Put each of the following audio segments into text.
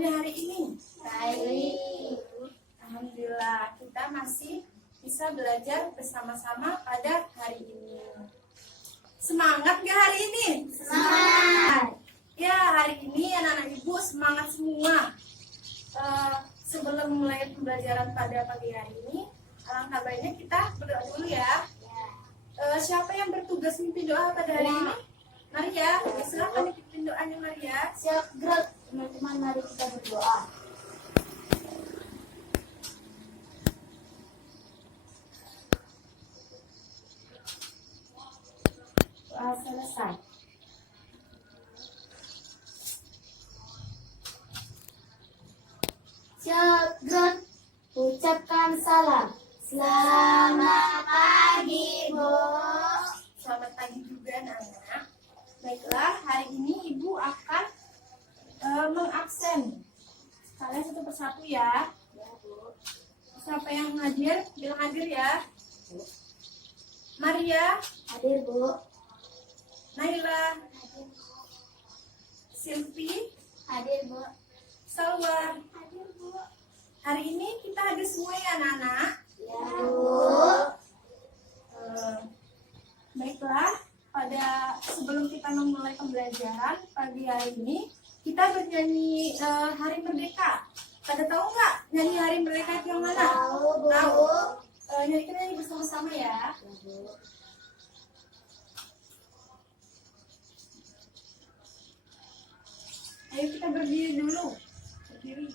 kabarnya hari ini? Baik. Alhamdulillah, kita masih bisa belajar bersama-sama pada hari ini. Semangat gak hari ini? Semangat. Ya, hari ini anak-anak ibu semangat semua. Sebelum mulai pembelajaran pada pagi hari ini, alangkah baiknya kita berdoa dulu ya. Siapa yang bertugas mimpin doa pada hari ini? Maria, silakan pimpin doanya Maria. Siap, gerak. Teman-teman, mari kita berdoa. Doa selesai. Siap, gerak. Ucapkan salam. Selamat pagi, Bu. Selamat pagi juga anak-anak. Baiklah, hari ini ibu akan mengabsen. Kalian satu persatu ya. Siapa yang hadir? Bilang hadir ya. Maria, Hadir, Bu. Naila, Silvi, Hadir, Bu. Salwa. Hadir, Bu. Hari ini kita hadir semua ya anak-anak. Ya, Bu. Baiklah, sebelum kita memulai pembelajaran pagi hari ini, kita bernyanyi Hari Merdeka. Pada tahu nggak nyanyi Hari Merdeka itu yang mana? Tahu, Bu. Tahu. Kita nyanyi bersama-sama ya. Ayo kita berdiri dulu. Berdiri.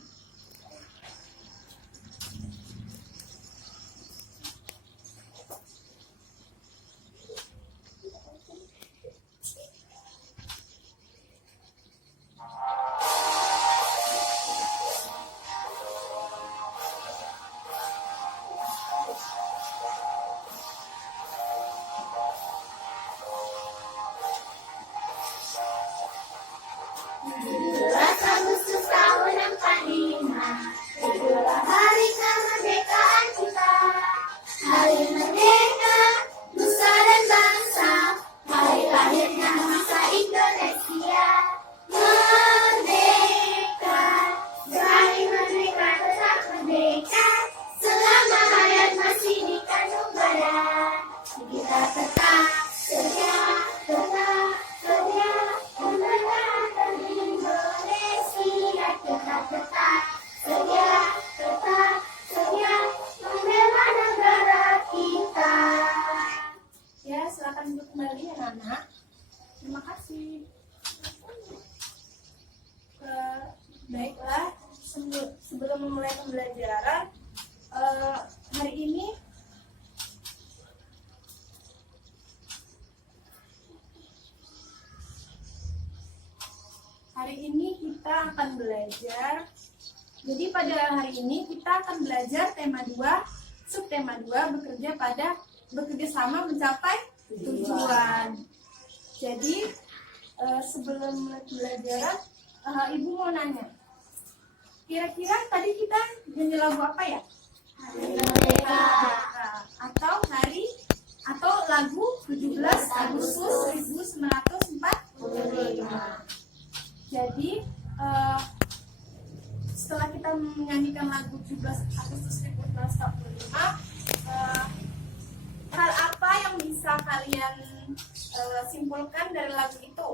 Agustus tahun 45, itulah hari kemerdekaan kita. Hari merdeka, nusa dan bangsa, hari lahirnya bangsa Indonesia. Merdeka, hari merdeka tetap merdeka, selama hayat masih di kandung badan. Kita tetap setia, mempertahankan Indonesia. Kita tetap setia, membela negara kita. Ya, silakan duduk kembali ya anak-anak. Terima kasih. Baiklah, sebelum memulai pembelajaran hari ini kita akan belajar. Jadi pada hari ini kita akan belajar tema 2, subtema 2, bekerja sama mencapai tujuan. Jadi sebelum mulai pembelajaran, Ibu mau nanya. Kira-kira tadi kita nyanyi lagu apa ya? Hari Merdeka. Atau lagu 17 Agustus 1945. Jadi setelah kita menyanyikan lagu 17 Agustus 1945, hal apa yang bisa kalian simpulkan dari lagu itu?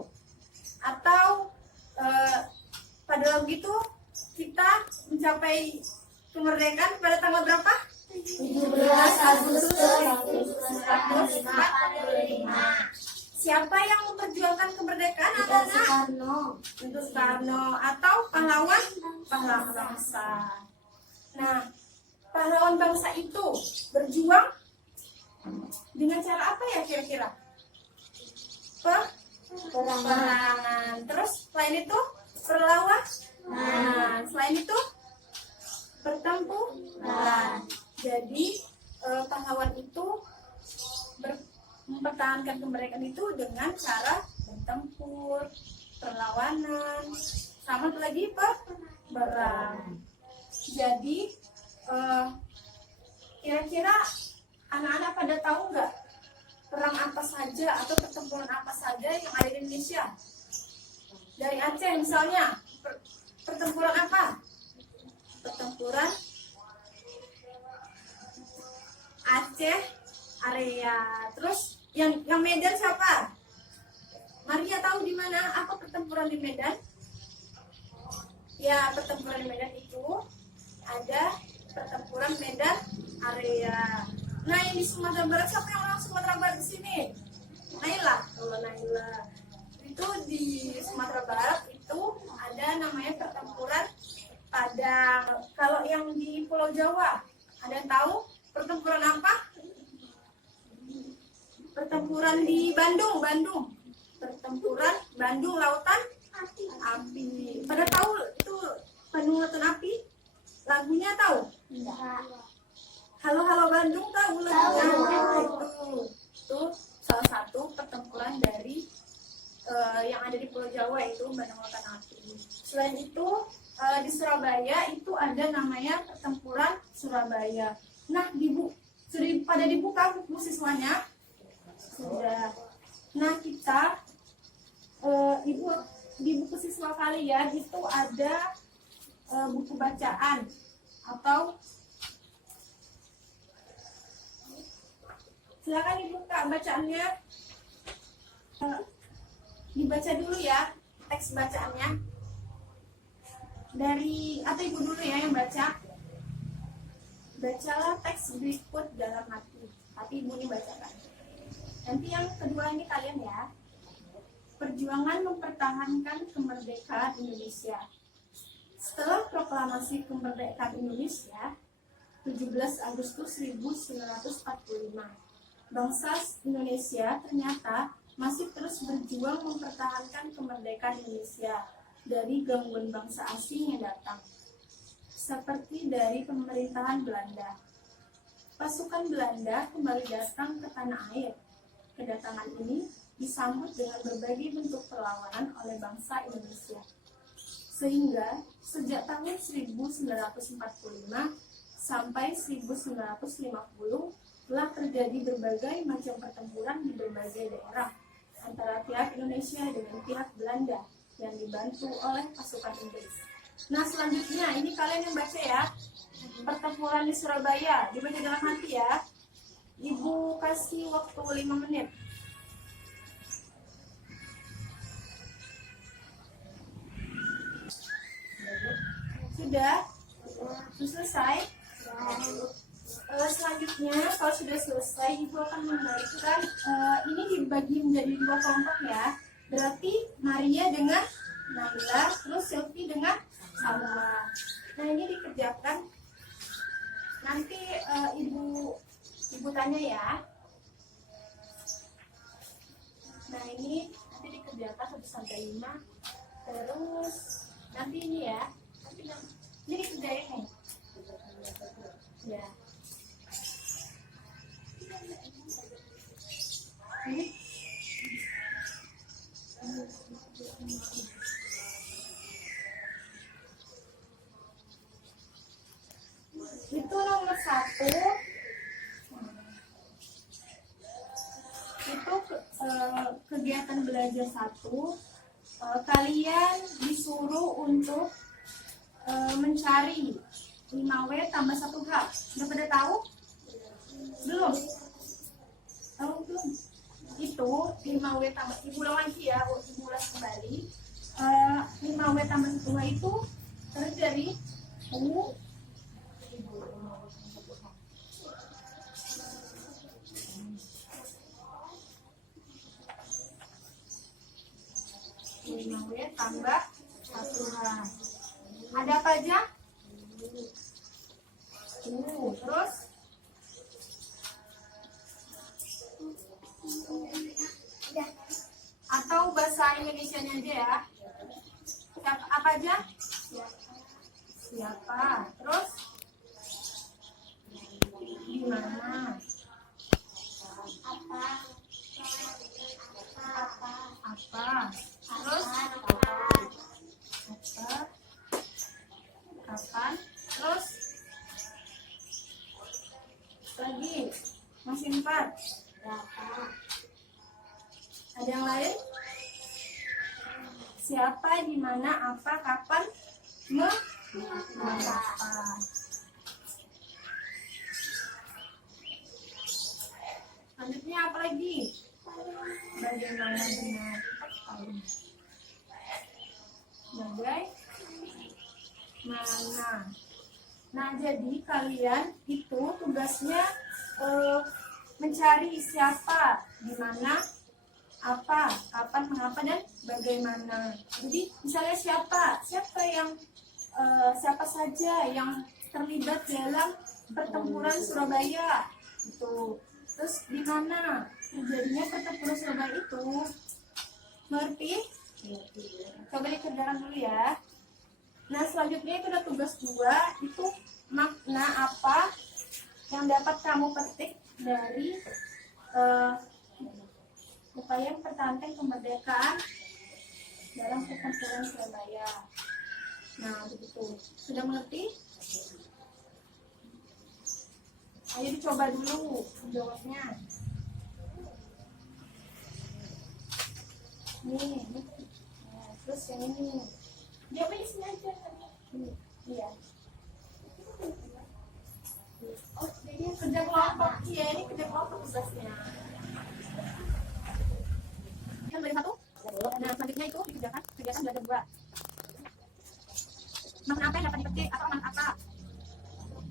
Atau pada lagu itu kita mencapai kemerdekaan pada tanggal berapa? 17 Agustus 1945. Siapa yang memperjuangkan kemerdekaan anak-anak? Soekarno. Tentu Soekarno. Atau pahlawan bangsa. Nah, pahlawan bangsa itu berjuang dengan cara apa ya kira-kira? Perangan. Terus selain itu perlawan. Nah, selain itu pertempuran. Jadi pahlawan itu mempertahankan kemerdekaan itu dengan cara bertempur, perlawanan, sama lagi perang. Jadi kira-kira anak-anak pada tahu nggak perang apa saja atau pertempuran apa saja yang ada di Indonesia? Dari Aceh misalnya, pertempuran apa? Ya, pertempuran Medan itu ada pertempuran Medan area. Nah, yang di Sumatera Barat, siapa yang orang Sumatera Barat di sini? Naila. Kalau Naila itu di Sumatera Barat itu ada namanya pertempuran Padang. Kalau yang di Pulau Jawa, ada yang tahu pertempuran apa? Pertempuran di Bandung, Pertempuran Bandung Lautan Api. Pada tahu itu Bandung Lautan Api? Lagunya tahu? Halo Halo Bandung tahu lagunya? Itu salah satu pertempuran dari yang ada di Pulau Jawa, itu Bandung Lautan Api. Selain itu di Surabaya itu ada namanya pertempuran Surabaya. Nah, pada dibuka buku siswanya sudah. Nah, kita di buku siswa kalian itu ada buku bacaan atau silakan dibuka bacaannya. Dibaca dulu ya teks bacaannya dari atau ibu dulu ya yang baca. Bacalah teks berikut dalam hati, tapi ibu ini bacakan. Nanti yang kedua ini kalian ya. Perjuangan mempertahankan kemerdekaan Indonesia. Setelah proklamasi kemerdekaan Indonesia 17 Agustus 1945, bangsa Indonesia ternyata masih terus berjuang mempertahankan kemerdekaan Indonesia dari gangguan bangsa asing yang datang, seperti dari pemerintahan Belanda. Pasukan Belanda kembali datang ke tanah air. Kedatangan ini disambut dengan berbagai bentuk perlawanan oleh bangsa Indonesia. Sehingga sejak tahun 1945 sampai 1950 telah terjadi berbagai macam pertempuran di berbagai daerah antara pihak Indonesia dengan pihak Belanda yang dibantu oleh pasukan Inggris. Nah, selanjutnya ini kalian yang baca ya. Pertempuran di Surabaya, dibaca dalam hati ya. Ibu kasih waktu 5 menit. Sudah? Sudah selesai? Selanjutnya, kalau sudah selesai, ibu akan membagikan ini dibagi menjadi 2 kelompok ya. Berarti Maria dengan Naila, terus Selfie dengan Salma. Nah, ini dikerjakan. Nanti ibu tanya ya. Nah, ini nanti dikerjakan 1 sampai 5. Terus nanti ini ya. Ini dikerjain nih. Ya. Itu nomor 1. Itu kegiatan belajar 1. Kalian disuruh untuk mencari 5W tambah 1H. Sudah pada tahu? Belum? Tahu belum? Itu 5W tambah, ibu ulang lagi ya, ibu ulang kembali. 5W tambah 1H itu terdiri dari U, 5W tambah 1H. Ada apa aja? Terus atau bahasa Indonesianya aja ya. Apa aja? Siapa? Terus di mana? Apa? Terus apa? Kapan? Terus lagi masih 4. Ada yang lain? Siapa, di mana, apa, kapan, mengapa. Selanjutnya apa lagi? Bagaimana dengan sebagai mana. Nah, jadi kalian itu tugasnya mencari siapa, di mana, apa, kapan, mengapa, dan bagaimana. Jadi misalnya siapa yang siapa saja yang terlibat dalam pertempuran Surabaya itu. Terus di mana terjadinya pertempuran Surabaya itu? Mengerti? Coba dikerjakan dulu ya. Nah, selanjutnya itu ada tugas 2, itu makna apa yang dapat kamu petik dari upaya mempertahankan kemerdekaan dalam pertempuran Surabaya. Nah, begitu. Sudah mengerti? Ayo dicoba dulu jawabnya. Nih. Nah, terus yang ini. Jawabnya di sini aja. Iya. Oh, ini kerja kelompok. Iya, ini kerja kelompok tugasnya. Yang beri 1. Nah, selanjutnya itu dikerjakan belajar 2. Makna apa yang dapat dipetik atau makna apa?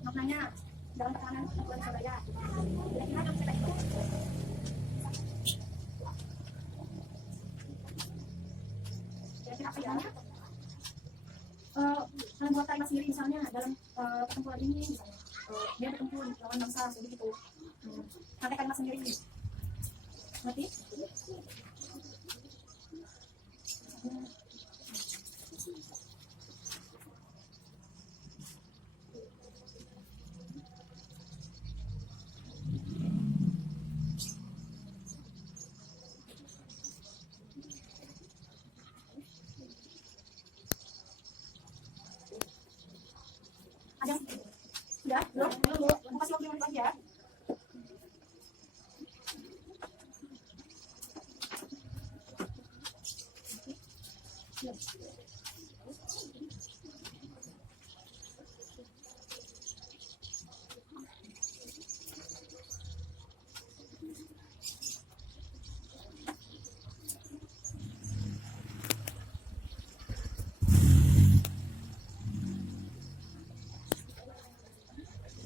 Maknanya dalam pertahanan pertempuran Surabaya. Kira-kira kamu bisa itu? Kira-kira apa ya? Membuat kalimat sendiri misalnya dalam pertempuran ini, misalnya dia bertempur lawan bangsa begitu. Pakai kalimat sendiri. Ngerti? Ada? Sudah? Belum? Aku kasih waktu 5 menit lagi ya.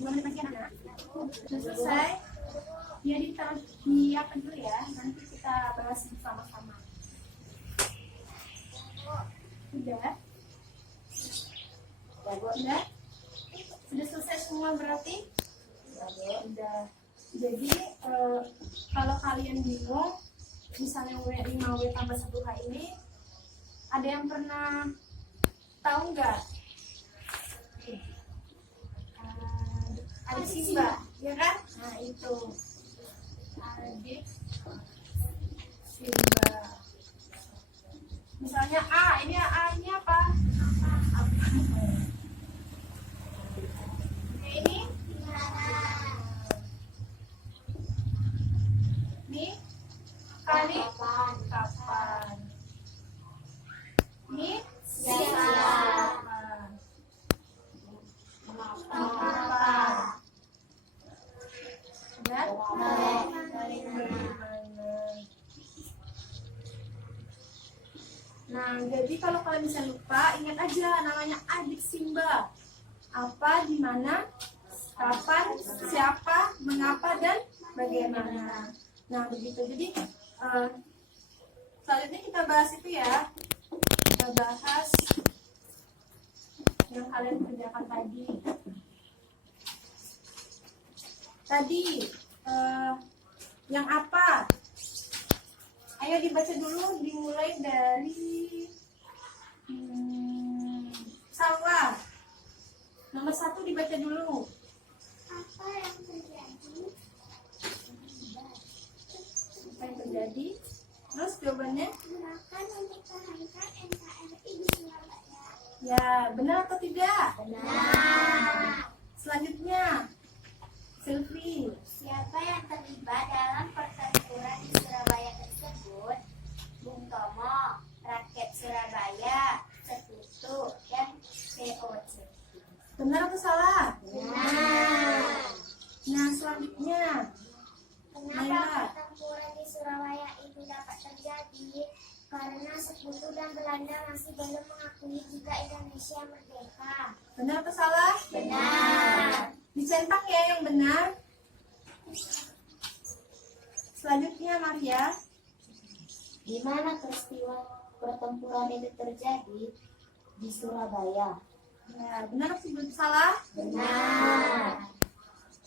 Menit lagi anak-anak. Sudah selesai. Ya diapain dulu ya. Nanti kita bahas bersama-sama. Sudah? Sudah? Sudah selesai semua berarti? Sudah. Jadi kalau kalian bingung, misalnya W5W tambah 1H ini, ada yang pernah tahu nggak? Adik Simba, ya kan? Nah itu adik Simba. Misalnya A, ini apa? Apa? Ini? Ini? Kali? Kapan? Ini? Siapa? Mengapa? Dan bagaimana? Nah, jadi kalau kalian bisa lupa, ingat aja namanya adik Simba. Apa, di mana, kapan, siapa, mengapa, dan bagaimana. Nah, begitu. Jadi, selanjutnya kita bahas itu ya. Kita bahas yang kalian kerjakan tadi. Yang apa? Ayo dibaca dulu, dimulai dari Salwa. Nomor 1 dibaca dulu. Apa yang terjadi? Apa yang terjadi? Terus jawabannya? Gerakan mempertahankan NKRI di Surabaya. Ya, benar atau tidak? Benar. Selanjutnya, Sylvie. Siapa yang terlibat dalam pertempuran di Surabaya tersebut? Bung Tomo, rakyat Surabaya, Sekutu, dan VOC. Benar atau salah? Benar. Nah, selanjutnya, Kenapa Naila. pertempuran di Surabaya itu dapat terjadi? Karena Sekutu dan Belanda masih belum mengakui jika Indonesia merdeka. Benar atau salah? Benar. Dicentak ya yang benar. Selanjutnya Maria. Di mana peristiwa pertempuran itu terjadi? Di Surabaya. Ya, benar atau salah? Benar.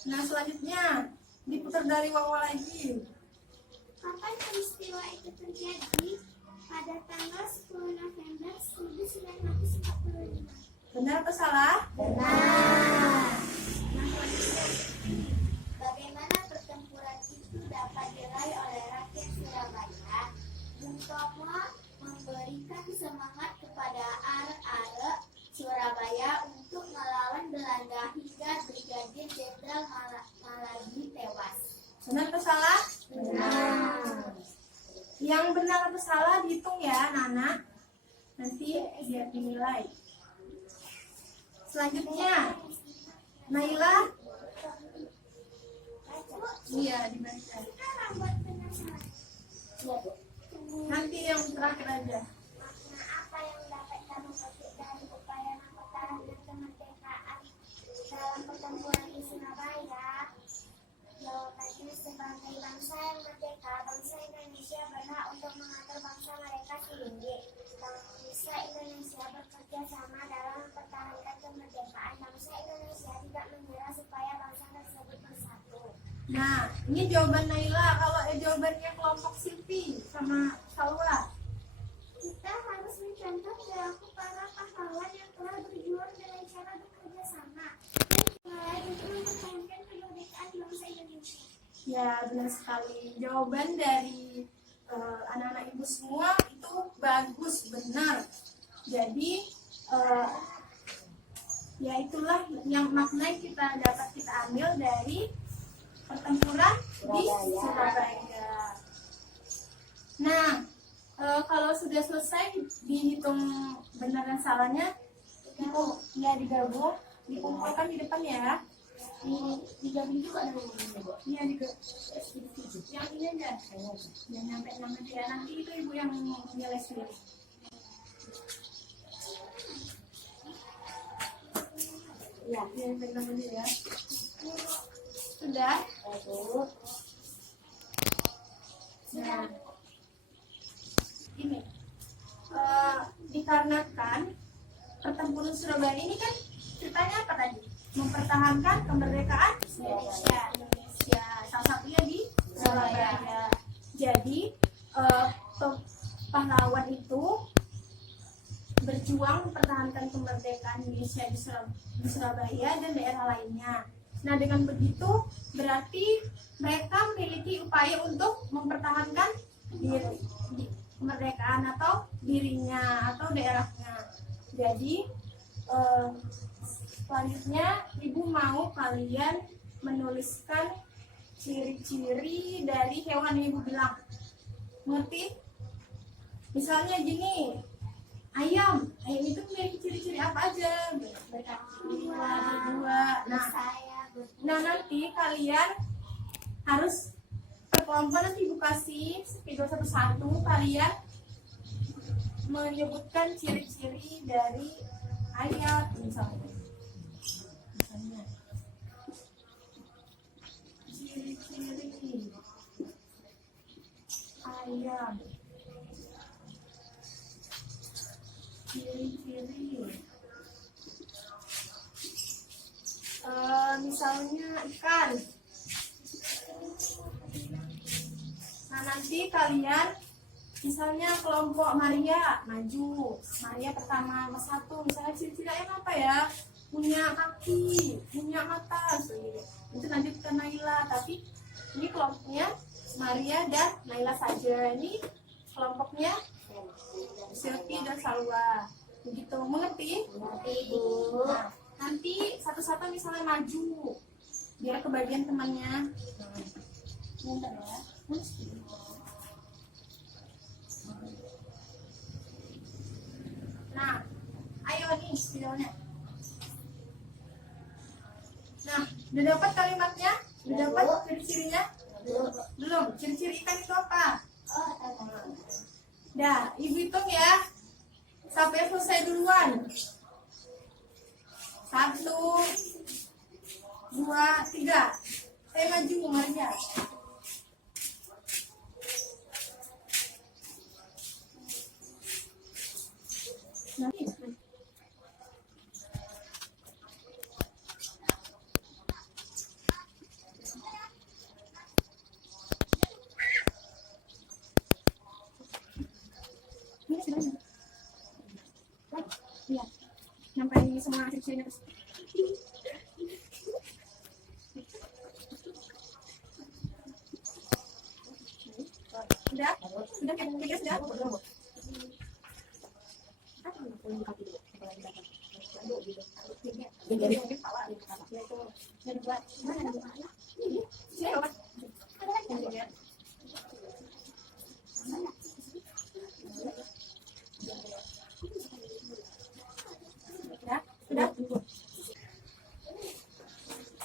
Nah, selanjutnya diputar dari Wawa lagi. Kapan peristiwa itu terjadi? Pada tanggal 10 November 1945. Benar atau salah? Benar. Bagaimana pertempuran itu dapat diraih oleh rakyat Surabaya? Bung Tomo memberikan semangat kepada arek-arek Surabaya untuk melawan Belanda hingga Brigadir Jenderal Maladi tewas. Benar atau salah? Benar. Yang benar atau salah dihitung ya, Nana. Nanti biar dinilai. Selanjutnya, Naila. Iya, dibaca. Nanti yang terakhir aja. Makna apa yang dapat kamu petik dari upaya mempertahankan kemerdekaan dalam pertempuran di Surabaya? Jawabannya, sebagai bangsa yang merdeka, bangsa Indonesia berhak untuk mengatur bangsa mereka sendiri. Bangsa Indonesia bekerja sama dalam mempertahankan kemerdekaan. Bangsa Indonesia tidak menyerah supaya bangsa tersebut bersatu. Nah, ini jawaban Naila. Kalau jawabannya kelompok Silvi sama Salwa. Kita harus mencontoh perilaku para pahlawan yang telah berjuang dengan cara bekerja sama dan mulai untuk mempertahankan kemerdekaan bangsa Indonesia. Ya, benar sekali. Jawaban dari anak-anak ibu semua itu bagus, benar. Jadi, ya itulah yang makna yang kita dapat kita ambil dari pertempuran di Surabaya. Nah, kalau sudah selesai dihitung benar dan salahnya, digabung, dikumpulkan di depan ya. Digabung juga ada iya yang ini aja. Jangan nyampe nanti ya, nanti itu ibu yang nilai sendiri. Ya, yang pegang aja ya. Sudah. Nah, ini dikarenakan pertempuran Surabaya ini kan ceritanya apa tadi? Mempertahankan kemerdekaan Indonesia. Salah satunya di Surabaya. Jadi pahlawan itu berjuang mempertahankan kemerdekaan Indonesia di Surabaya dan daerah lainnya. Nah, dengan begitu berarti mereka memiliki upaya untuk mempertahankan kemerdekaan atau dirinya atau daerahnya. Jadi selanjutnya ibu mau kalian menuliskan ciri-ciri dari hewan yang ibu bilang. Ngerti? Misalnya gini, ayam itu memiliki ciri-ciri apa aja? Berkaki berdua. Nah nanti kalian harus per kelompok, nanti ibu kasih video satu-satu, kalian menyebutkan ciri-ciri dari ayam misalnya ciri-ciri ayam, ciri-ciri misalnya ikan. Nah nanti kalian misalnya kelompok Maria maju, Maria pertama nomor 1, misalnya ciri-ciri ayam apa ya, punya kaki, punya mata, gitu. Itu lanjut ke Naila, tapi ini kelompoknya Maria dan Naila saja, ini kelompoknya Silvi dan Salwa, begitu. Mengerti? Mengerti, Bu. Nah, nanti satu-satu misalnya maju biar kebagian temannya. Bentar ya. Nah, ayo nih videonya. Nah, udah dapat kalimatnya? Udah dapat ciri-cirinya? Belum. Ciri-ciri ikan itu apa? Dah, ibu hitung ya. Sampai selesai duluan. 1, 2, 3. Saya maju, Maria. Ini sudah. Iya. Sampai semua sisinya ke situ. Sudah? Sudah kan? Sudah? Sudah?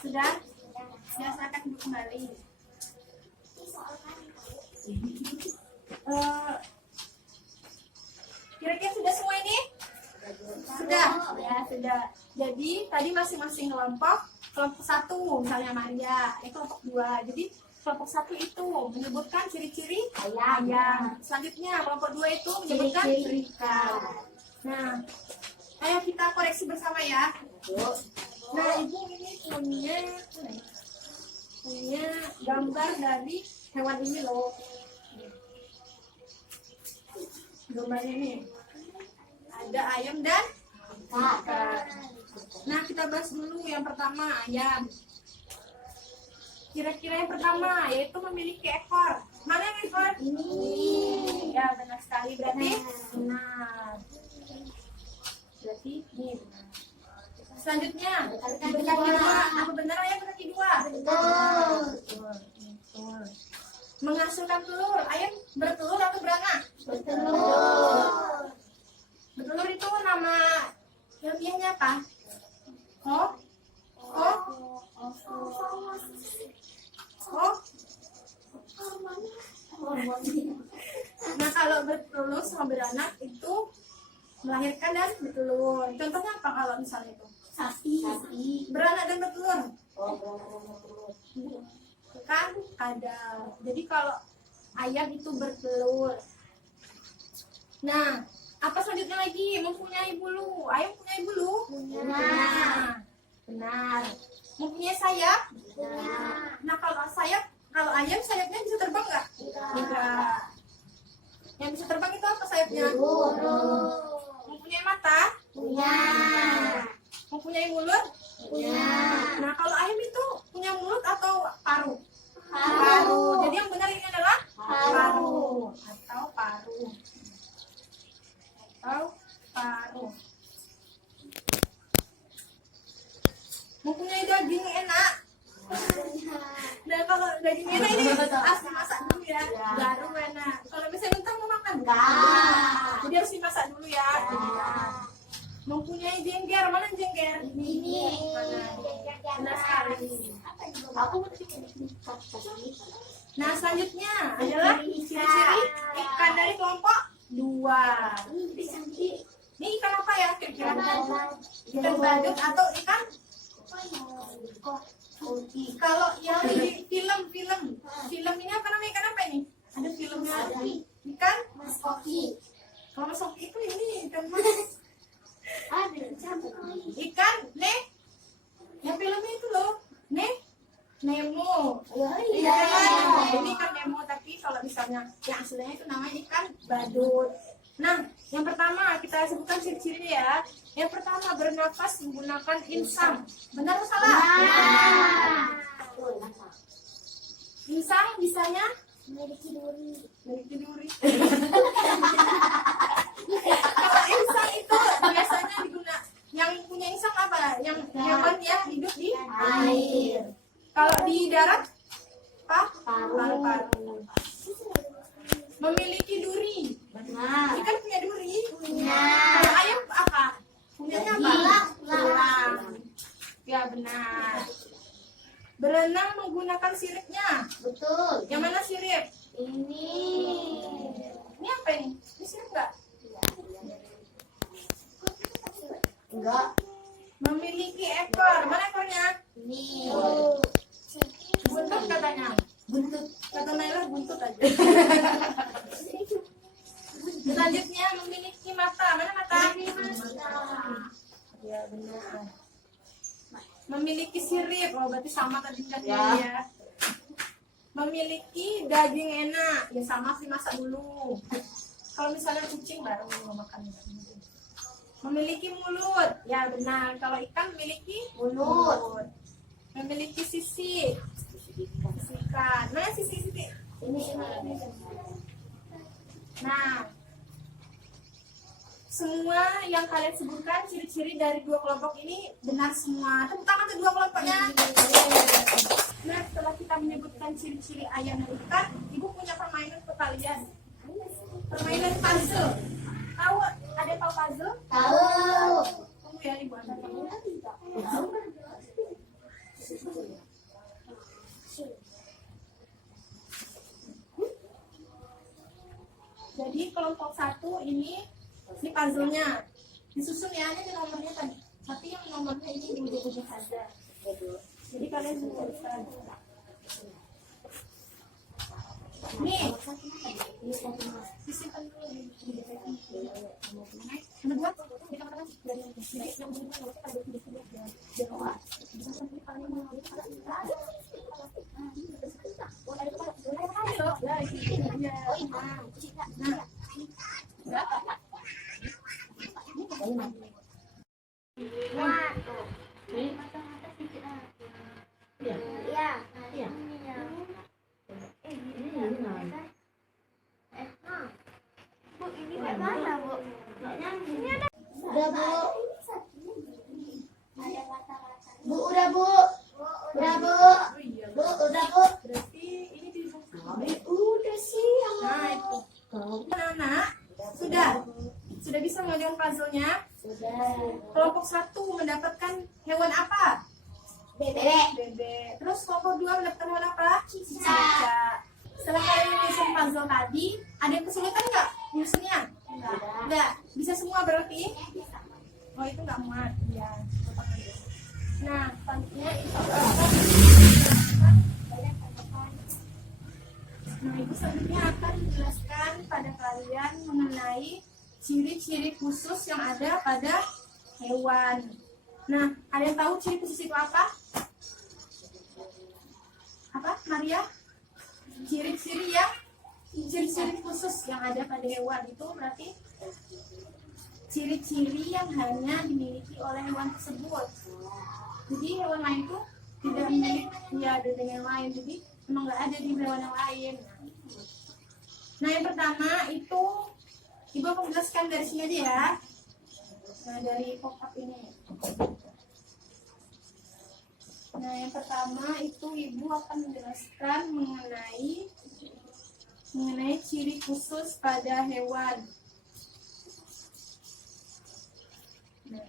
Sudah, silakan duduk kembali. Kira-kira sudah semua ini? Sudah? Ya, sudah. Jadi tadi masing-masing kelompok 1 misalnya Maria, kelompok 2. Jadi kelompok 1 itu menyebutkan ciri-ciri ayam. Selanjutnya kelompok 2 itu menyebutkan ciri ikan. Nah, ayo kita koreksi bersama ya. Nah, Ibu ini punya gambar dari hewan ini loh. Gambarnya ini ada ayam dan ikan. Nah, kita bahas dulu yang pertama, ayam. Kira-kira yang pertama yaitu memiliki ekor. Mana yang ekor? Ini. Ya, benar sekali. Berarti benar. Berarti ini benar. Selanjutnya, berkaki 2. Apa benar ayam berkaki 2? Betul. Menghasilkan telur. Ayam bertelur atau beranak? Bertelur. Bertelur itu nama ilmiahnya apa? Nah, kalau bertelur sama beranak itu melahirkan dan bertelur. Contohnya apa kalau misalnya itu? Sapi. Beranak dan bertelur. Kan ada. Jadi kalau ayam itu bertelur. Nah, apa selanjutnya lagi? Mempunyai bulu. Ayam punya bulu? Benar. Mempunyai sayap? Benar. Nah, kalau ayam sayapnya bisa terbang nggak? Tidak. Yang bisa terbang itu apa sayapnya? Mempunyai mata? Punya. Mempunyai mulut? Punya. Nah, kalau ayam itu punya mulut atau paruh? Paruh. Jadi yang benar ini adalah Paruh. atau paruh. Mempunyai daging enak. Nah, kalau daging enak ini harus dimasak dulu ya. Baru enak. Kalau misalnya mentah mau makan? Enggak. Jadi harus dimasak dulu ya. Mempunyai jengger. Mana jengger? Ini. Benar sekali. Aku mau bikin Nah, selanjutnya adalah ciri-ciri ikan dari kelompok 2. Ini ikan apa ya kira-kira? Ikan badut atau ikan? Kalau yang di film ini apa namanya, ikan apa ini? Ada filmnya. Ikan Mas Koki. kalau masuk itu ini ikan mas. Ikan yang filmnya itu loh, Nemo. Iya, ini ikan Nemo, tapi kalau misalnya yang aslinya itu namanya ikan badut. Nah, yang pertama kita sebutkan ciri-cirinya ya. Yang pertama, bernapas menggunakan insang. Benar atau salah? Insang bisanya Memiliki duri. memiliki duri. Kalau insang itu biasanya yang punya insang apa? Yang hewan ya hidup di air. Kalau di darat apa? Paru-paru. Memiliki duri. Benar. Ikan punya duri. Punya. Kalau ayam apa? Punyanya apa? Tulang. Ya, benar. Berenang menggunakan siripnya. Betul. Yang mana sirip? Ini. Ini apa ini? Ini sirip nggak? Enggak. Memiliki ekor. Mana ekornya? Ini. Buntut katanya. Buntut. Kata Naila buntut aja. Selanjutnya memiliki mata. Mana mata? Ya benar. Memiliki sirip. Oh berarti sama tadi ya. Memiliki daging enak. Ya sama sih, masak dulu. Kalau misalnya kucing baru makan. Memiliki mulut. Ya benar. Kalau ikan memiliki mulut. Memiliki sisi. Sisi ikan. Mana sisi? Ini. Nah, semua yang kalian sebutkan ciri-ciri dari dua kelompok ini benar semua. Tepuk tangan kedua kelompoknya. Nah, setelah kita menyebutkan ciri-ciri ayam dan ikan, ibu punya permainan untuk kalian. Permainan puzzle. Tahu? Ada yang tahu puzzle? Tahu. Tunggu ya, ibu antar kamu. Jadi kelompok 1 ini puzzle-nya. Disusun ya, ini nomornya tadi. Tapi yang nomornya ini di ujung-ujung saja. Jadi kalian tuliskan. Nih. Disimpan dulu. Yang kedua, di kamar atas dari yang berhubungan pada Udah, Bu. Bu, udah, Bu. Udah, Bu. Bu, udah, Bu. Berarti ini di Udah sih. Nah, itu. Anak-anak, sudah bisa mengerjakan puzzle-nya. Sudah. Kelompok 1 mendapatkan hewan apa? Bebek. Bebek. Terus kelompok 2 mendapatkan hewan apa? Cicak. Setelah kalian menyusun puzzle tadi, ada yang kesulitan nggak menyusunnya? Enggak. Bisa semua berarti? Oh, itu nggak muat. Ya. Nah, selanjutnya itu Nah, ibu selanjutnya akan menjelaskan pada kalian mengenai ciri-ciri khusus yang ada pada hewan. Nah, ada yang tahu ciri khusus itu apa? Apa, Maria? Ciri-ciri khusus yang ada pada hewan itu berarti ciri-ciri yang hanya dimiliki oleh hewan tersebut. Jadi hewan lain itu tidak memiliki dengan yang lain. Jadi memang nggak ada di hewan yang lain. Nah, yang pertama itu ibu akan menjelaskan dari sini aja ya. Nah, dari pop-up ini. Nah, yang pertama itu ibu akan menjelaskan mengenai ciri khusus pada hewan. Nah,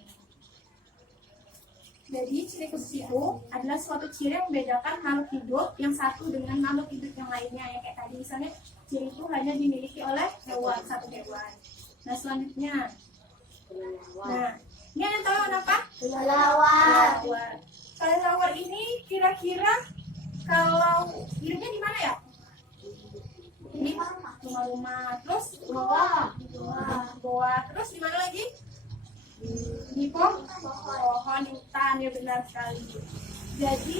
jadi ciri khusus itu adalah suatu ciri yang membedakan makhluk hidup yang satu dengan makhluk hidup yang lainnya. Ya kayak tadi misalnya ciri itu hanya dimiliki oleh satu hewan. Nah, selanjutnya. Nah, ini yang tahu apa? Kelelawar. Kelelawar ini kira-kira kalau hidupnya di mana ya? Di rumah-rumah. Terus goa. Terus di mana lagi? Di pohon, di hutan, ya benar sekali. Jadi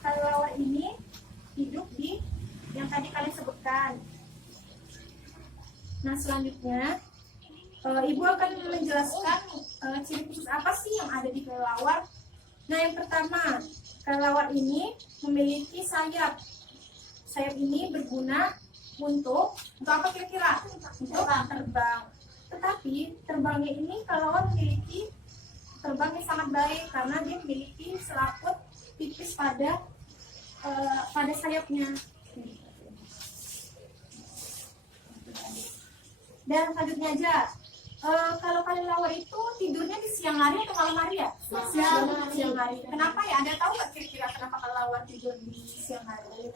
kelelawar ini hidup di yang tadi kalian sebutkan. Nah, selanjutnya ibu akan menjelaskan ciri khusus apa sih yang ada di kelelawar. Nah, yang pertama, kelelawar ini memiliki sayap. Sayap ini berguna untuk apa kira-kira? Untuk terbang. Tetapi terbangnya ini kelelawar memiliki terbang yang sangat baik karena dia memiliki selaput tipis pada sayapnya. Dan selanjutnya aja, kalau kelelawar itu tidurnya di siang hari atau malam hari ya? Siang hari. Kenapa ya? Ada tahu nggak kira-kira kenapa kelelawar tidur di siang hari?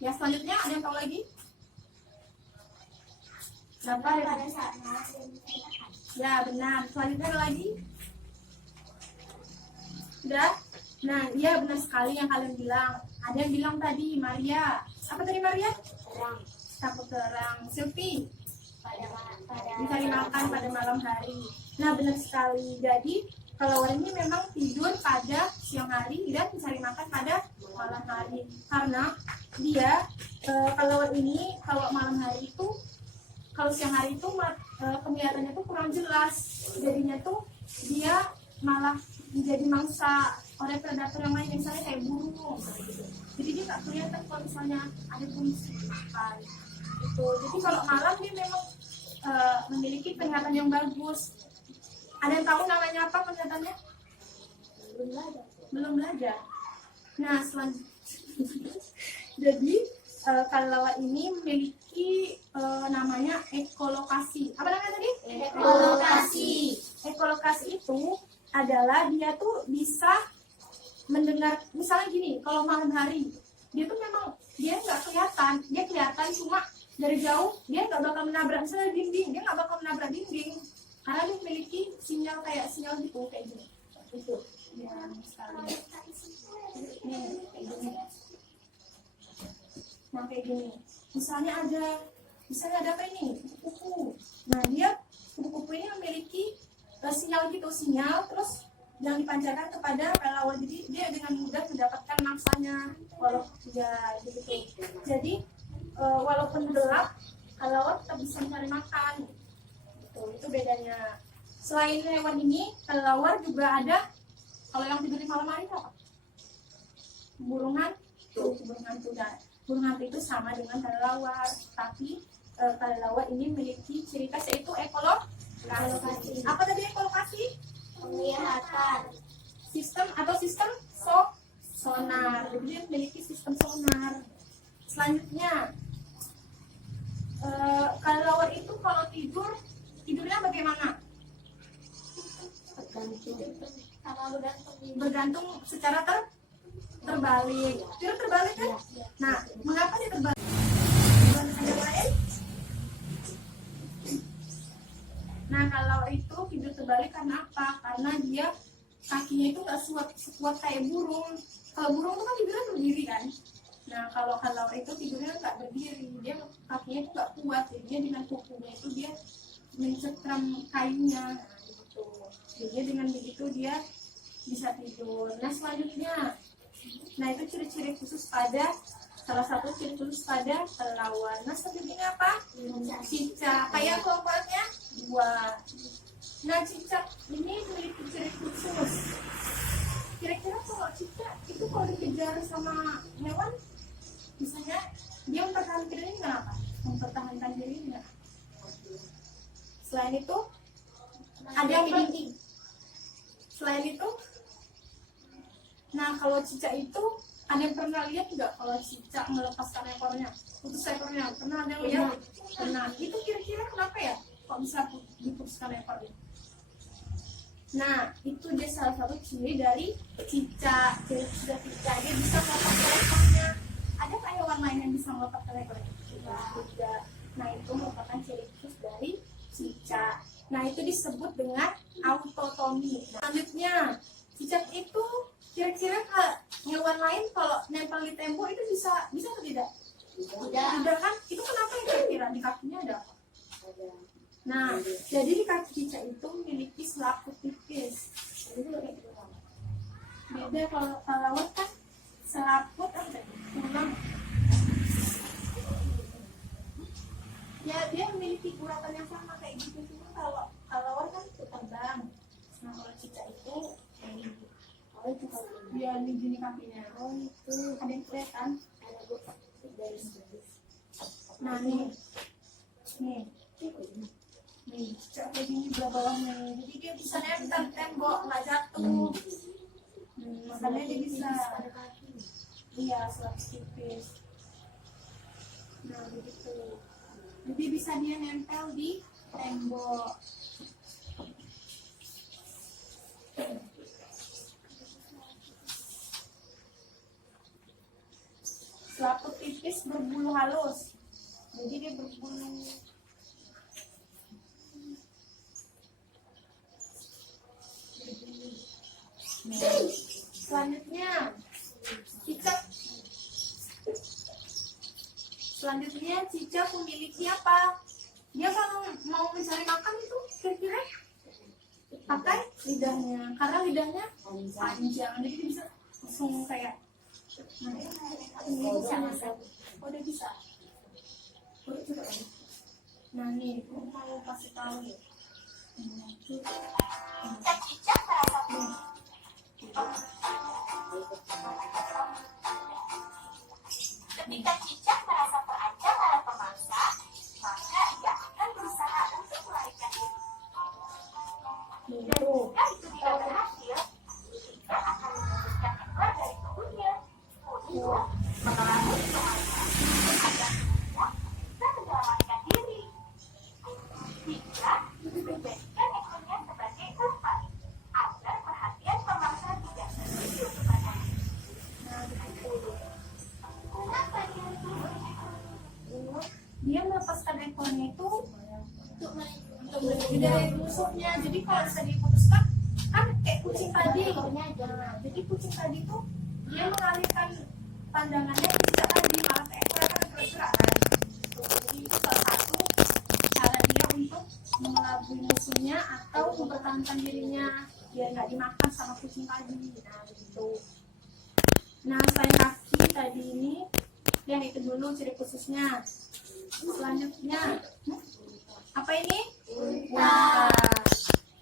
Ya, selanjutnya ada yang tahu lagi? Kenapa? Ya benar. Selanjutnya ada lagi? sudah? Nah, iya benar sekali yang kalian bilang. Ada yang bilang tadi, Maria. Apa tadi Maria? Terang. Takut terang. Silvi, Pada dicari makan pada malam hari. Nah, benar sekali. Jadi, kelelawar ini memang tidur pada siang hari dan mencari makan pada malam hari. Karena dia, kelelawar ini kalau malam hari itu, kalau siang hari itu kelihatannya tuh kurang jelas. Jadinya tuh dia malah menjadi mangsa oleh predator yang lain, misalnya kayak burung gitu. Jadi dia nggak kelihatan kalau misalnya ada fungsi makan gitu. Jadi kalau malam dia memang memiliki penglihatan yang bagus. Ada yang tahu namanya apa penglihatannya? Belum belajar. Nah, selanjutnya jadi kelelawar ini memiliki namanya ekolokasi. Apa namanya tadi? Ekolokasi. Ekolokasi itu adalah dia tuh bisa mendengar, misalnya gini, kalau malam hari dia tuh memang dia nggak kelihatan, dia kelihatan cuma dari jauh, dia nggak bakal menabrak misalnya dinding, dia nggak bakal menabrak dinding karena dia memiliki sinyal kayak sinyal gitu kayak gini. Itu yang sekali. Nih, kayak gini. Nah kayak gini. Misalnya ada apa ini? Kupu-kupu. Nah dia kupu-kupu ini memiliki sinyal gitu, sinyal terus yang dipancarkan kepada kelelawar, jadi dia dengan mudah mendapatkan mangsanya walaupun ya gitu. Jadi walaupun gelap kelelawar tetap bisa mencari makan gitu. Itu bedanya. Selain hewan ini kelelawar juga ada, kalau yang tidur di malam hari apa? Burung hantu. Burung hantu itu sama dengan kelelawar, tapi kelelawar ini memiliki ciri khas yaitu ekolokasi. Apa tadi ekolokasi? penglihatan. Sistem sonar. Jadi dia memiliki sistem sonar. Selanjutnya, kelelawar itu kalau tidurnya bagaimana? Bergantung secara terbalik. Tidur terbalik kan? Nah, mengapa dia terbalik? Dibanding yang lain? Nah, kalau itu tidur terbalik karena apa? Karena dia kakinya itu nggak sekuat kayak burung. Kalau burung itu kan tidurnya berdiri kan. Nah, kalau itu tidurnya nggak berdiri, dia kakinya itu nggak kuat. Jadi dia dengan kukunya itu dia mencekram kayunya. Nah, gitu. Jadi dengan begitu dia bisa tidur. Nah, selanjutnya, nah itu ciri-ciri khusus pada salah satu ciri khusus pada kelelawar. Nah, selanjutnya apa? Cicak. Kayak kelompoknya dua. Nah, cicak ini memiliki ciri khusus. Kira-kira kalau cicak itu kalau dikejar sama hewan, misalnya dia mempertahankan dirinya dengan apa? Mempertahankan dirinya. Selain itu, ada yang penting. Selain itu, nah kalau cicak itu ada yang pernah lihat nggak kalau cicak melepaskan ekornya, putus ekornya? Pernah ada yang lihat? Pernah. Itu kira-kira kenapa ya? Kok bisa diputuskan ekornya? Nah, itu dia salah satu ciri dari cicak. Ciri cicak dia bisa melepaskan ekornya. Ada nggak hewan lain yang bisa melepaskan ekornya? Tidak. Nah, itu merupakan ciri khusus dari cicak. Nah, itu disebut dengan autotomi. Nah, selanjutnya, cicak itu kira-kira hewan lain kalau nempel di tembok itu bisa atau tidak? Tidak kan? Itu kenapa ya kira-kira di kakinya ada apa? Nah, jadi di kaki cicak itu memiliki selaput tipis. Beda kalau kelelawar kan selaput tulang. Ya, dia memiliki kuratan yang sama kayak gitu. Cuma kalau kelelawar kan terbang. Nah, kalau cicak itu kayak gitu. Oh, itu dia di gini kakinya. Oh, itu ada yang kelihatan. Nah, nih, cicak kayak gini belah bawahnya. Jadi dia bisa nempel tembok, nggak jatuh. Makanya dia bisa. Iya, selaput tipis. Nah, begitu. Jadi bisa dia nempel di tembok. Selaput tipis berbulu halus. Jadi dia berbulu. cicak memiliki apa? Dia kalau mau mencari makan itu kira-kira pakai lidahnya, karena lidahnya panjang, jadi dia bisa langsung kayak ini bisa. Oh, dia bisa. Oh, coba lagi. Nah nih, aku mau kasih tahu nih. Cicak merasa Ketika cicak merasa terancam oleh pemangsa, maka ia akan berusaha untuk melarikan diri. Dan jika itu tidak berhasil, cicak akan memutuskan ekor dari tubuhnya untuk mengelabui pemangsa agar tubuhnya bisa menyelamatkan diri. Cicak menjadikan ekornya sebagai umpan agar perhatian pemangsa tidak tertuju kepadanya. Kenapa dia Dia melepaskan ekornya itu untuk melindungi dari musuhnya. Jadi kalau bisa diputuskan kan kayak kucing tadi. Nah, jadi kucing tadi itu dia mengalihkan pandangannya ke cicak tadi, malah ke ekor akan bergerak kan. Jadi itu salah satu cara dia untuk mengelabui musuhnya atau mempertahankan dirinya biar nggak dimakan sama kucing tadi. Nah begitu. Nah selain kaki tadi ini, yang itu dulu ciri khususnya. Selanjutnya, apa ini? Unta.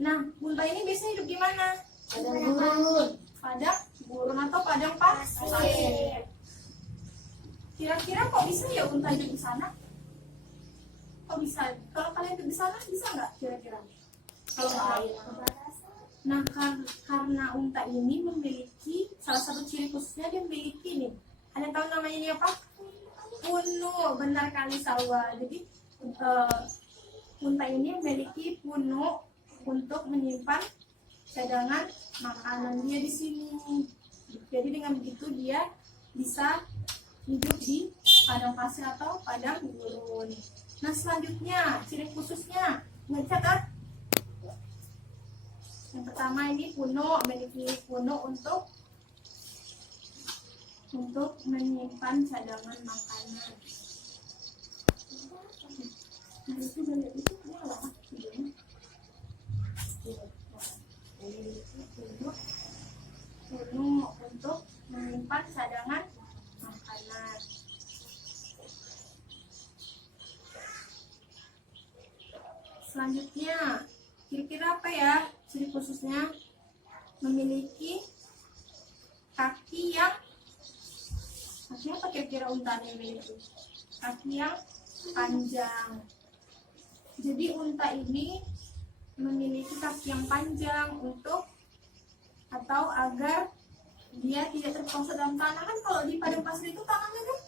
Nah, unta ini biasanya hidup di mana? Padang gurun atau padang pasir. Kira-kira kok bisa ya unta hidup di sana? Kok bisa? Kalau kalian hidup di sana bisa nggak? Kira-kira? Kalau air. Nah, karena unta ini memiliki salah satu ciri khususnya, dia memiliki nih. Ada tahu namanya ini apa? Punu. Benar kali Salwa. Jadi unta ini memiliki punu untuk menyimpan cadangan makanan dia di sini. Jadi dengan begitu dia bisa hidup di padang pasir atau padang gurun. Nah selanjutnya ciri khususnya mencatat. Yang pertama ini punu, memiliki punu untuk menyimpan cadangan makanan. Nah itu banyak itu nyala videonya. Punu untuk menyimpan cadangan makanan. Selanjutnya, kira-kira apa ya ciri khususnya? Memiliki kaki yang apa kira-kira unta yang memiliki? Kaki yang panjang. Jadi unta ini memiliki kaki yang panjang untuk atau agar dia tidak terperosok dalam tanah. Kan kalau di padang pasir itu tanahnya kan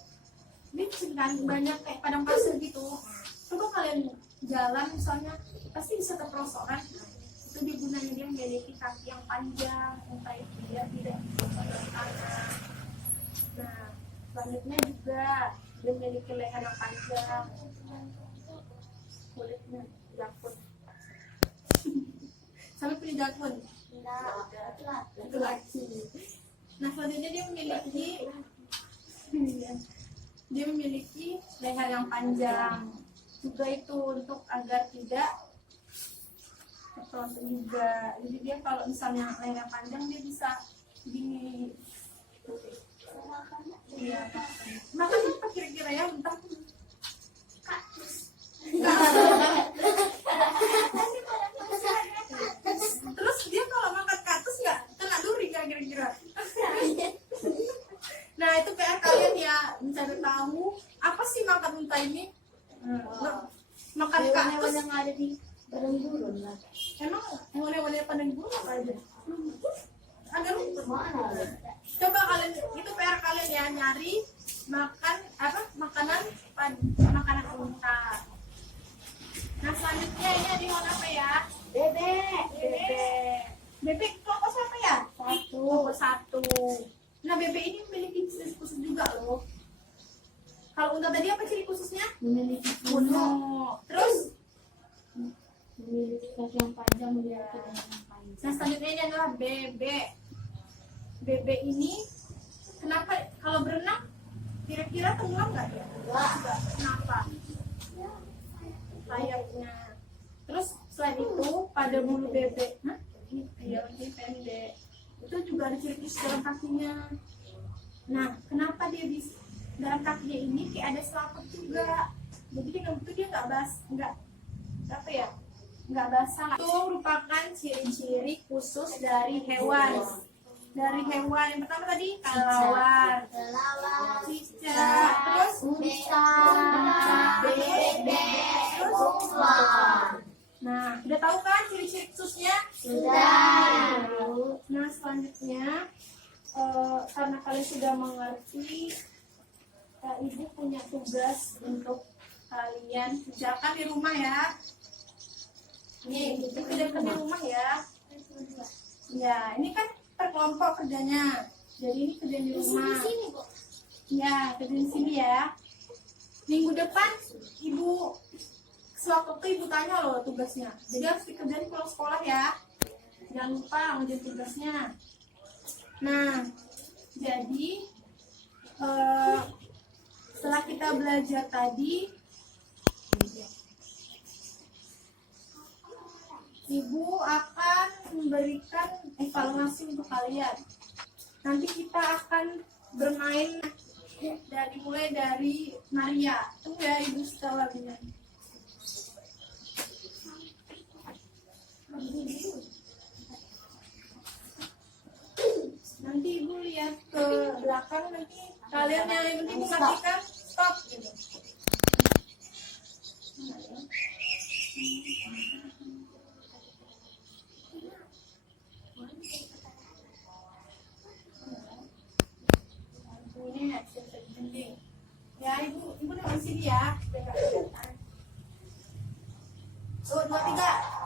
licin kan, banyak kayak padang pasir gitu. Coba kalian jalan misalnya pasti bisa terperosok kan. Itu gunanya dia memiliki kaki yang panjang, unta itu dia tidak terperosok dalam tanah. Nah selanjutnya juga dia memiliki leher yang panjang, kulitnya jakun. Sampai punya jakun? Itu laki. Nah selanjutnya dia memiliki leher yang panjang. Juga itu untuk agar tidak terperosok juga. Jadi dia kalau misalnya leher yang panjang dia bisa gini. Iya. Makan apa kira-kira ya unta? Terus dia kalau makan kaktus nggak kena duri nggak kira-kira? Nah itu PR kalian ya, mencari tahu apa sih makan unta ini? Makan kaktus yang ada di padang gurun lah. emang hewan-hewan yang padang gurun apa aja? Ada rumput. Mana? Coba kalian itu PR kalian ya, nyari makan apa makanan unta. Nah selanjutnya ini ada hewan apa ya? Bebek. Bebek kelompok siapa ya? Satu. Kelompok satu. Nah bebek ini memiliki ciri khusus juga loh. Kalau unta tadi apa ciri khususnya? Memiliki Kuno. Terus memiliki kaki yang panjang, memiliki leher yang panjang. nah selanjutnya ini adalah bebek. Bebek ini kenapa kalau berenang Kira-kira tenggelam nggak dia? Enggak. Kenapa? Sayapnya. Terus selain itu pada bulu bebek, iya ini pendek. Itu juga ada ciri khusus dalam kakinya. Nah, kenapa dia bisa dalam kakinya ini kayak ada selaput juga? Jadi dengan itu dia nggak basah. Itu merupakan ciri-ciri khusus dari hewan. Dari hewan yang pertama tadi kelelawar, cicak, terus Unta, bebek, terus ular. nah, udah tahu kan ciri-ciri khususnya? Sudah. Nah, selanjutnya karena kalian sudah mengerti, Ibu punya tugas untuk kalian kerjakan di rumah ya. Nih, kita kerjakan di rumah ya. Ya, ini kan per kelompok kerjanya. Jadi ini kerja di rumah. Ya, kerja di sini ya. Minggu depan Ibu sewaktu Ibu tanya loh tugasnya. Jadi harus dikerjain pulang sekolah ya. Jangan lupa ngerjain tugasnya. Nah, jadi setelah kita belajar tadi, Ibu akan memberikan evaluasi untuk kalian. Nanti kita akan bermain mulai dari Maria. Tunggu ya Ibu setelah ini. Nanti Ibu lihat ke belakang, nanti kalian yang penting matikan stop gitu. Ini penting. Ya Ibu di sini ya. Tuh 2, 3.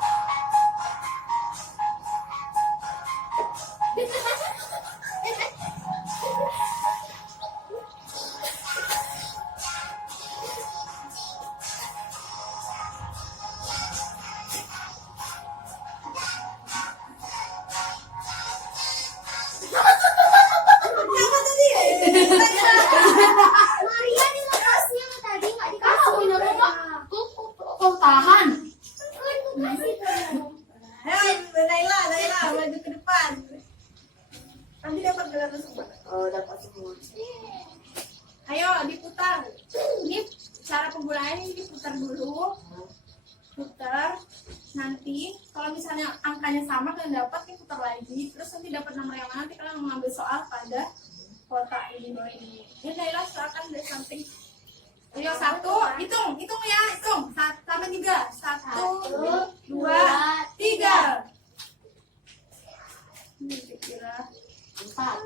Maria di lokasinya tadi nggak Kau dikasih. punya rumah, kau tahan. Ayo, Naila, maju ke depan. Nanti dapat gelar semua. Oh, dapat semua. Ayo, diputar. Ini cara penggunaannya diputar dulu. Putar. Nanti kalau misalnya angkanya sama kalian dapat, diputar lagi. Terus nanti dapat nomor yang mana, nanti kalian mengambil soal pada kotak ini. Ini Naila silakan dari samping. Ayo 1, hitung ya, hitung. Sampai 3. 1, 2, 3. Ini kira 4,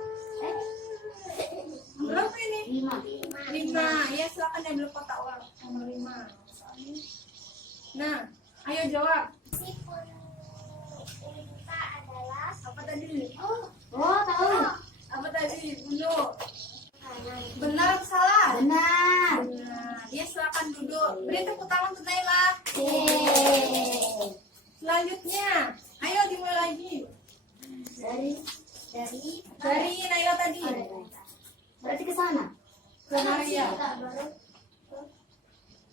berapa ini? 5. 5. Ya silakan ambil kotak ulang nomor 5. Nah, ayo jawab. Meskipun unta adalah Apa tadi? Oh, tahu. Apa tadi? Bunuh. Benar atau salah? Benar. Benar. Ya silakan duduk. Beri tepuk tangan untuk Naila. Yeay. Selanjutnya, ayo dimulai lagi. Dari Naila tadi. berarti ke sana. Ke Maria. baru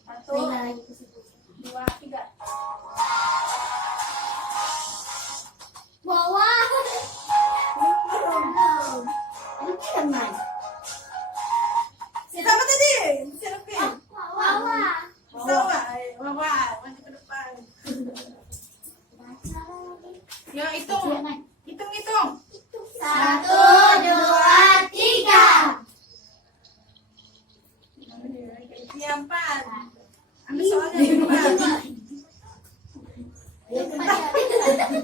1, Lina lagi ke situ. 2, 3. bawah. Aduh, kan main. Siapa tadi? Siapa? Bawah. Sama. Wawah, maju ke depan. Baca lagi. Ya, hitung. Hitung. 1, 2, 3. Ya, 4. Ambil soalnya 4. Bacakan.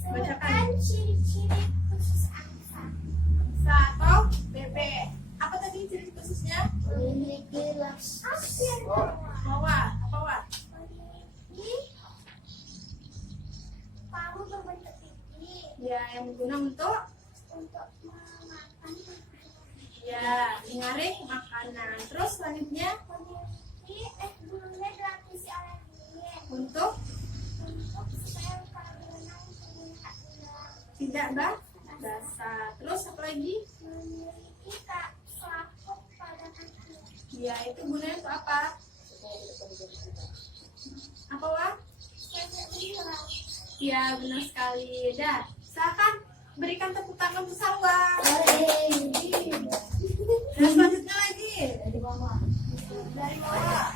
Sebutkan ciri-ciri khusus angsa. Atau bebek. Apa tadi ciri khususnya? Memiliki laps. Bawah. Apa wah? Memiliki paru berbentuk pipi Ya, yang berguna untuk untuk memakan ya menyaring makanan. Terus selanjutnya memiliki bulunya dilapisi oleh kulit untuk untuk supaya kalau berenang tidak hilang. tidak basah. Terus apa lagi? Memiliki selaput pada kaki. Ya, itu gunanya untuk apa? Apa, Wak? Sebagai bilang. Ya, benar sekali. Dah, silakan berikan tepuk tangan besar, Wak. Dan selanjutnya lagi Dari bawah. dari bawah.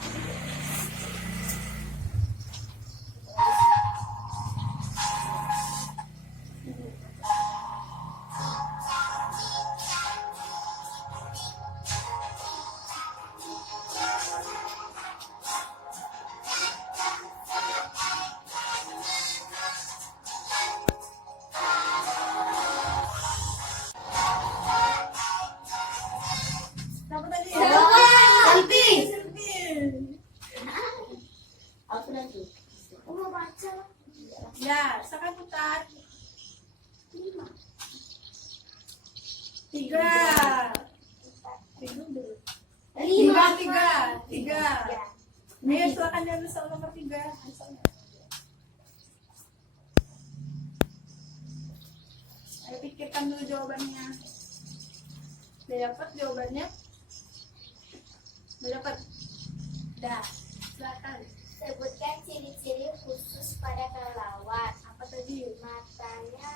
Siapa tadi? Selfie. Selfie. Aku nanti. Aku mau baca. Ya, silakan putar. 5. 3. Lima. Tiga. Ayo silakan diambil soal nomor 3. Ayo pikirkan dulu jawabannya. Udah dapat jawabannya? Udah dapat? Dah, silakan. Sebutkan ciri-ciri khusus pada kelelawar. Apa tadi? Matanya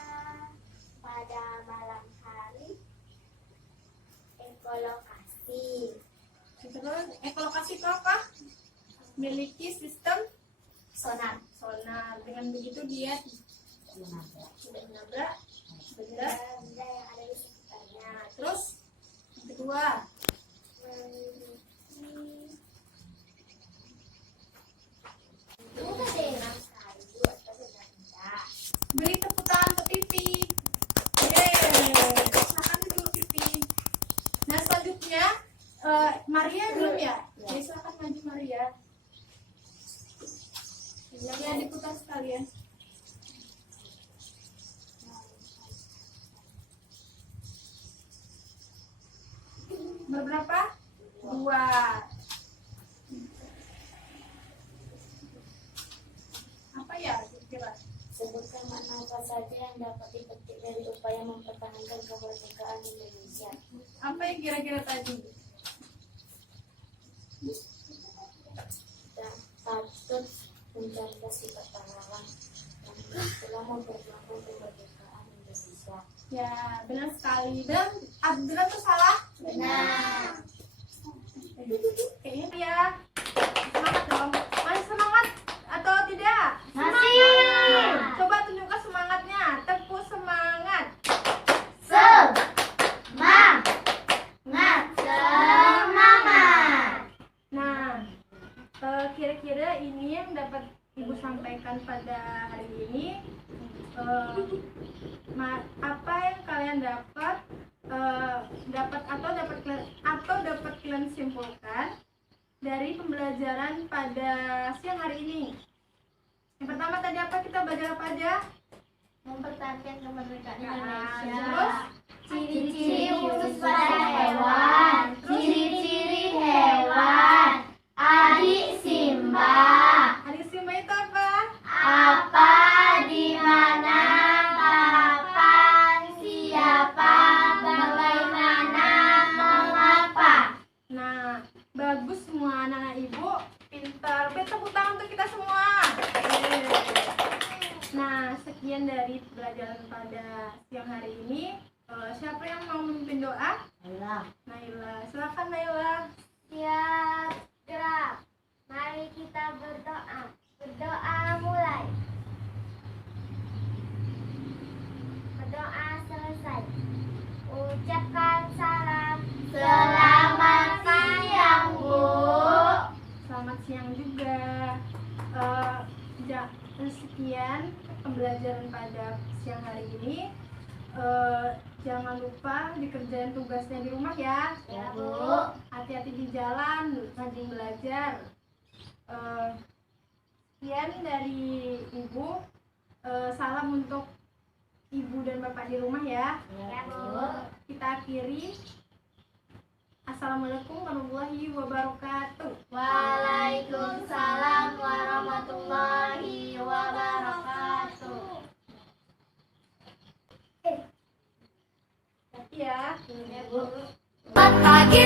pada malam hari. Ekolokasi. Terus ekolokasi itu apa? Memiliki sistem Sonar. sonar. Dengan begitu dia tidak menabrak benda. Benda yang ada di sekitarnya. Terus yang kedua, Memiliki. Itu tadi enam kayu atau benda. beri tepuk tangan ke Pipi. Yeay, silakan dulu Pipi. Nah selanjutnya Maria belum ya? Ya silakan maju Maria. Ya diputar sekalian. Berberapa? 2. Apa ya kira-kira? Sebutkan makna apa saja yang dapat dipetik dari upaya mempertahankan kemerdekaan Indonesia. Apa yang kira-kira tadi? Dan patut menjaga sifat pahlawan yang telah memperjuangkan kemerdekaan Indonesia. Ya, benar sekali. Benar atau salah? Benar. Kayaknya ya. Semangat dong. Masih semangat atau tidak? Masih. Coba tunjukkan semangatnya. Tepuk semangat. Semangat. Nah, kira-kira ini yang dapat Ibu sampaikan pada hari ini. Apa yang kalian dapat dapat kalian simpulkan dari pembelajaran pada siang hari ini? Yang pertama tadi apa kita belajar apa aja? Mempertahankan kemerdekaan Terus Indonesia. Ciri-ciri khusus pada hewan. Ciri-ciri hewan. Adik Simba. adik Simba itu apa? Apa, di mana, kapan, siapa, bagaimana, mengapa. Nah, bagus semua anak-anak ibu, pintar. Beri tepuk tangan untuk kita semua. Yeay. Nah, sekian dari pelajaran pada siang hari ini. Siapa yang mau memimpin doa? Naila, silakan Naila. Siap, gerak. Mari kita berdoa. Berdoa mulai. Berdoa selesai. Ucapkan salam. Selamat siang, Bu. Selamat siang juga. Sekian pembelajaran pada siang hari ini. Jangan lupa dikerjain tugasnya di rumah ya. Ya, Bu. Hati-hati di jalan, rajin belajar. Sekian dari Ibu. Salam untuk Ibu dan Bapak di rumah ya. Ya, Bu. Kita akhiri. Assalamualaikum warahmatullahi wabarakatuh. Waalaikumsalam warahmatullahi wabarakatuh. ya. Ya, Bu. Pagi